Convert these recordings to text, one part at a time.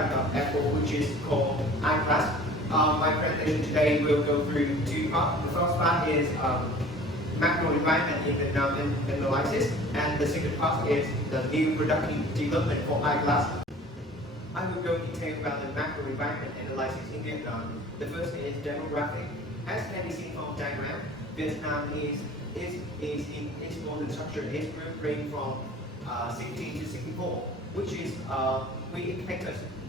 product of Apple, which is called iGlass. My presentation today will go through two parts. The first part is macro environment in Vietnam analysis, and the second part is the new product development for iGlass. I will go detail about the macro environment analysis in Vietnam. The first is demographic. As can be seen from diagram, Vietnam is in its modern structure. Its growth rate from 60 to 64, which is we expect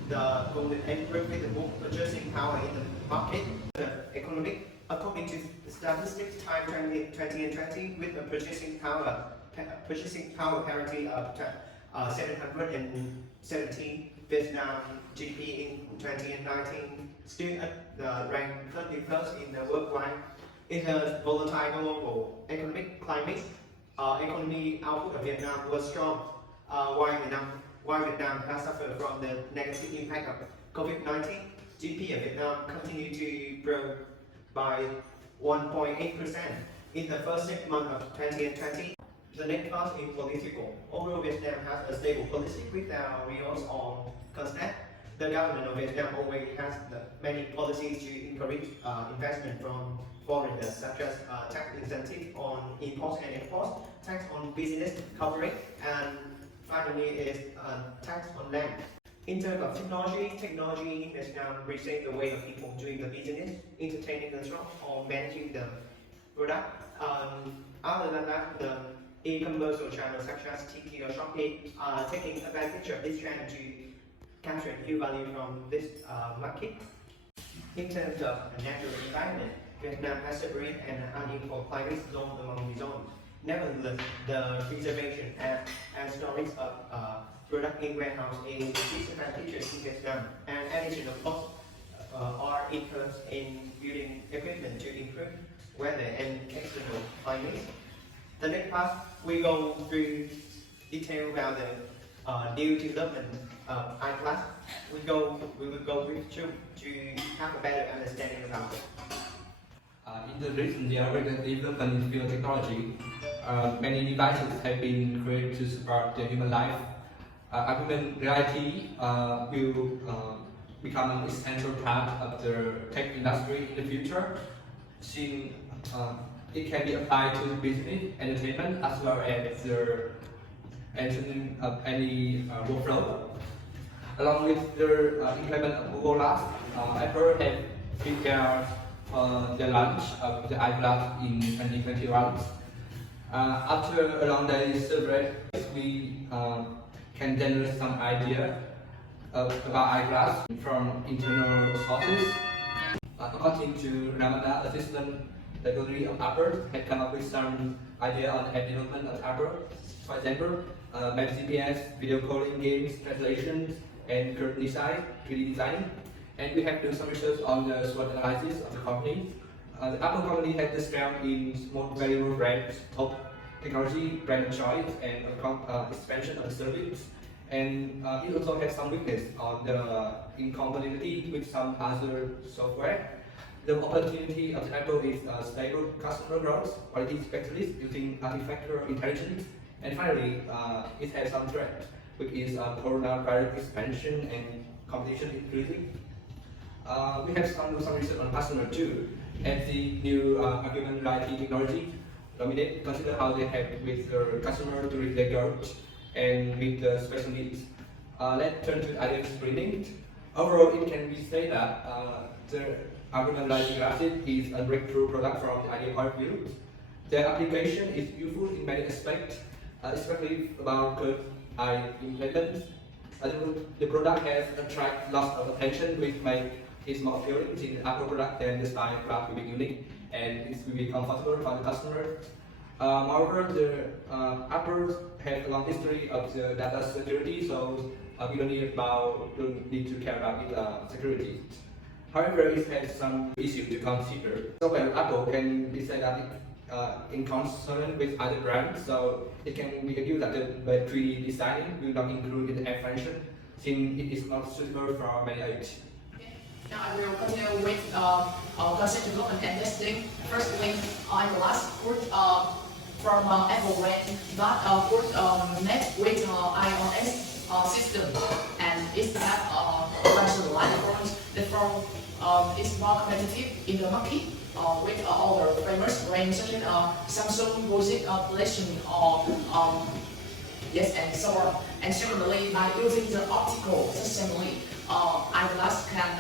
the golden age growth rate, the purchasing power in the market. The economic, according to the statistics, time 2020, with a purchasing power parity of 717, Vietnam GDP in 2019 still at the rank 31st in the worldwide. It has volatile global economic climate. Economy output of Vietnam was strong, while Vietnam has suffered from the negative impact of COVID-19. GDP of Vietnam continued to grow by 1.8% in the first 6 months of 2020. The next part is political. Overall, Vietnam has a stable policy without wheels on constant. The government of Vietnam always has many policies to encourage investment from foreigners, such as tax incentive on imports and exports, tax on business coverage, and finally is tax on land. In terms of technology in Vietnam reshapes the way of people doing the business, entertaining the shop, or managing the product. Other than that, the e-commerce channels such as Tiki or Shopee are taking advantage of this trend to capture new value from this market. In terms of natural environment, Vietnam has separate and unequal climate zone among the zones. Nevertheless, the preservation and storage of product in warehouse is disadvantageous in Vietnam, and additional costs are incurred in building equipment to improve weather and external climate. The next part, we go through detail about the new development of iGlass. We will go through to have a better understanding about it. In the recent year, with the development in field technology, many devices have been created to support the human life. Augmented reality will become an essential part of the tech industry in the future, since it can be applied to business, entertainment, as well as the entering of any workflow. Along with the implement of Google Glass, Apple has prepared the launch of the iGlass in 2021. After a long day celebrate, we can generate some idea about iGlass from internal sources. According to Ramana, assistant library of Apple, had come up with some idea on the development of Apple. For example, Map GPS, video calling, games, translations, and curve design, 3D design. And we have done some research on the SWOT analysis of the company. The Apple company has the strength in most valuable brands, top technology, brand choice, and expansion of the service. And it also has some weakness on the incompatibility with some other software. The opportunity of Apple is stable customer growth, quality specialists using artificial intelligence, and finally, it has some threat, which is coronavirus expansion and competition increasing. We have some research on customer too, and the new augmented reality technology dominate. Consider how they help with their customer during their growth and with the special needs. Let's turn to IDF screening. Overall, it can be said that the augmented reality glasses is a breakthrough product from the IDF point of view. Their application is useful in many aspects, especially about good eye impedance. The product has attracted lots of attention, which makes it more appealing in the Apple product, than the style cloud will be unique and it will be comfortable for the customer. Moreover, the Apple has a long history of the data security, so we don't need to care about its security. However, it has some issues to consider. So when Apple can be said that in concern with other brands, so it can be argued that the battery design will not include the air function, since it is not suitable for many age. Now I will continue with concept development and testing. Firstly, iGlass from Apple brand that put net with iOS system, and it has function line phones. The phone is more competitive in the market with other famous brands such as Samsung, Bose, PlayStation, or yes, and so on. And secondly, by using the optical assembly, eyeglass can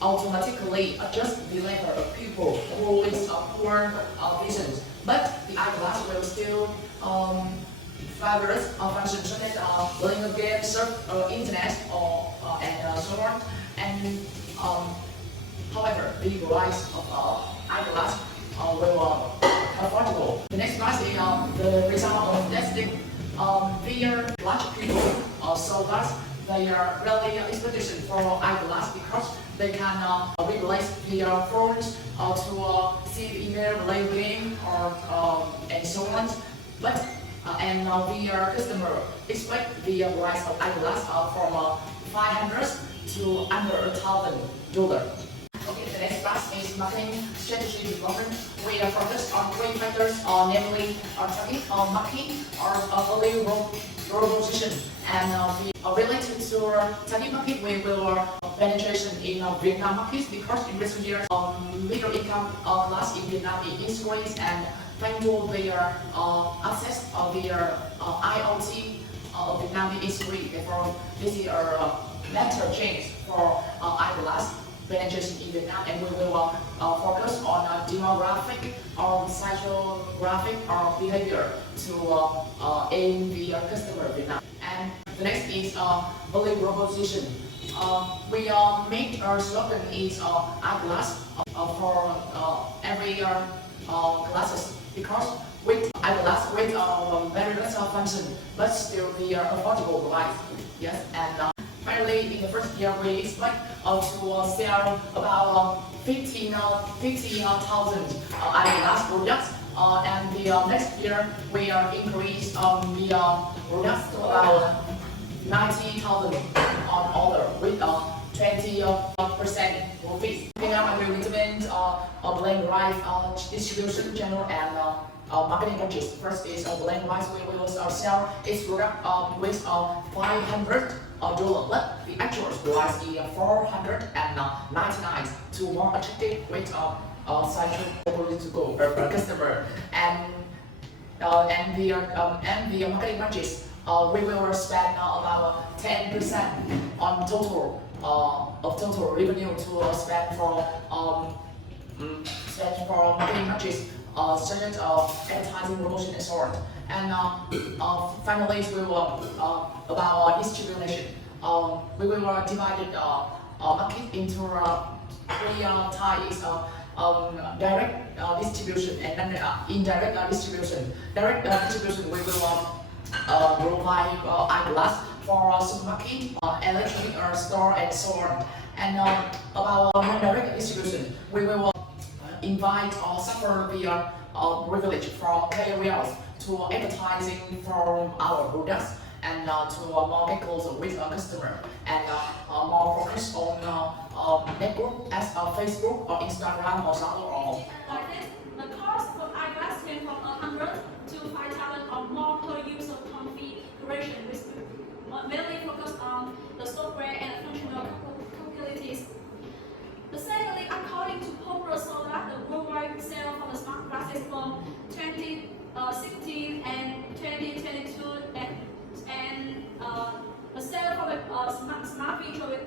automatically adjust the level of people who is poor vision. But the eyeglass will still favorite functions such as playing a game, surf internet, or and so on. And however, the price of eyeglass will affordable. The next price is the result of testing. They are large people, so that they are really expectation for eyeglass because they can regulate their phones to see email, play game, or and so on. But and their customer expect the price of eyeglass from 500 to under $1,000. Okay, the next part is marketing strategy development. We are focused on three factors, namely target, marketing, or value proposition. And we are related to target market. We will penetration in Vietnam market because in recent years, middle income class in Vietnam is increased, and thanks to their access of their IoT, Vietnam is free. Therefore, this is a better change for eyeglass penetration in Vietnam, and we will focus on demographic or psychographic or behavior to aim the customer in Vietnam. And the next is value proposition. We make our slogan is eyeglass for every glasses because with eyeglass with very little function, but still the affordable price. Yes, and finally, in the first year, we expect to sell about 50,000 eyeglass products, and the next year we increase the products to about 90,000 on order with 20% profit. Okay, now I will recommend blend rice distribution channel and marketing budgets. First is blend rice. We will sell its product with $500. But the actual price is $499 to more attractive with cycle to go per customer, and the marketing budgets we will spend about 10% on total of total revenue to spend for marketing budgets such as advertising, promotion, and so on. And finally, we will about distribution. We will divide market into three types: direct distribution and then indirect distribution. Direct distribution, we will provide eyeglass for supermarket, electronic store, and so on. And about non-direct distribution, we will invite or suffer the privilege from KOLs to advertising for our products and to more get closer with our customer and more focus on network as Facebook or Instagram or Zalo or. Like this, the cost for eyeglass came from 100 to 5,000 or more per user configuration, which mainly focus on the software and functional capabilities. Secondly, according to Popular Solar, the worldwide sale for the smart glasses from 2016 and 2022 and the sale for the smart feature with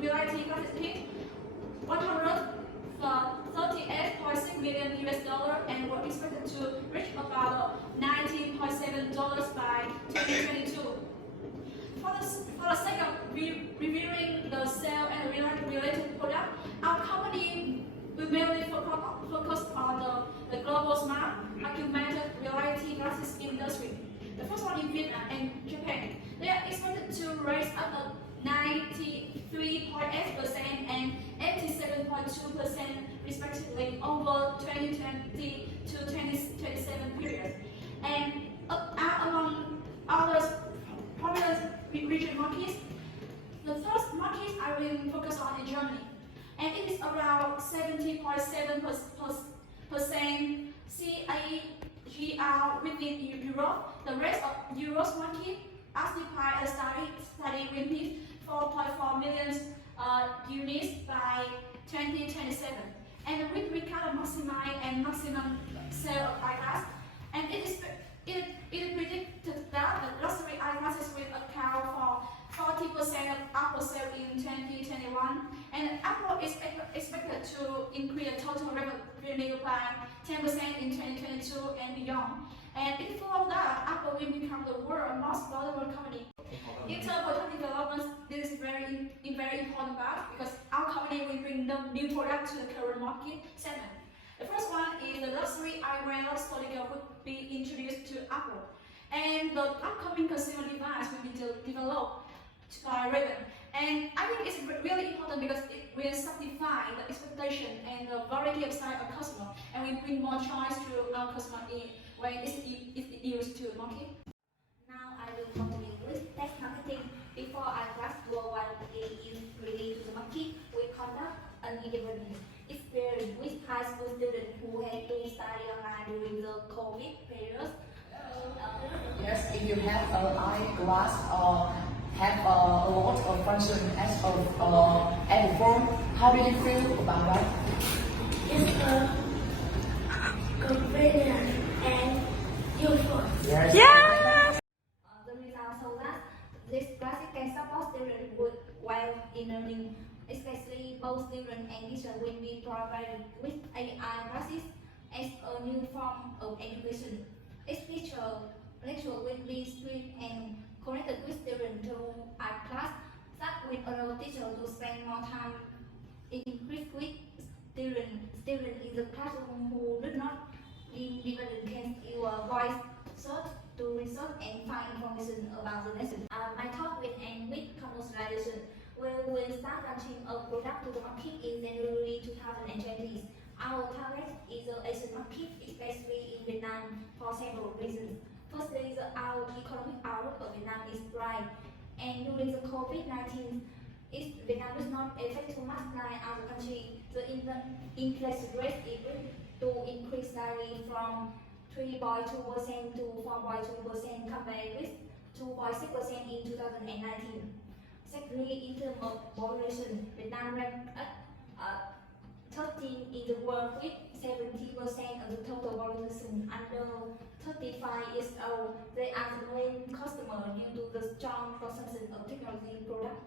reality glasses hit $138.6 million and were expected to reach about $19.7 by 2022. For the sake of reviewing the sale and related product, our company will mainly focus on the global smart augmented reality glasses industry. The first one in Vietnam and Japan. They are expected to raise up 93.8% and 87.2% respectively over 2020 to 2027 period. And among others popular region markets, the first market I will focus on in Germany, and it is around 70.7% CAGR within Europe. The rest of Europe's market occupy a steady within 4.4 million units by 2027. And with regard to maximum sale of eyeglass, and it predicted that the luxury eyeglasses will account for 40% of Apple sales in 2021, and Apple is expected to increase the total revenue by 10% in 2022 and beyond. And if follow that, Apple will become the world's most valuable company. In terms of product development, this is very important part because our company will bring the new product to the current market segment. The first one is the luxury eyewear Stoligo would be introduced to Apple, and the upcoming consumer device will be developed by Ray-Ban. And I think it's really important because it will satisfy the expectation and the variety of style of customer, and we bring more choice to our customer when it's used to market. Now I will continue with test marketing. Before eyeglass worldwide is released to the market, we conduct an independent experience with high school students who had to study online during the COVID period. Yes, if you have an eyeglass or have a lot of function as of Apple phone, how do you feel about that? It's convenient and useful. Yes. The result shows that this glasses can support students while in learning, especially both students and teachers will be provided with AI glasses as a new form of education. Each lecture will be streamed and connected with students to a class that will allow teachers to spend more time increase with students in the classroom who do not independent can use voice search to research and find information about the lesson. My talk will end with commercialization. We will start launching a product to the market in January 2020. Our target is the Asian market, especially in Vietnam, for several reasons. Firstly, our economic outlook of Vietnam is bright, and during the COVID-19, Vietnam does not affect too much like other countries. The interest rate is to increase slightly from 3.2% to 4.2% compared with 2.6% in 2019. Secondly, in terms of population, Vietnam ranked at 13 in the world with 70% of the total population under 35 years old. They are the main customer due to the strong consumption of technology products.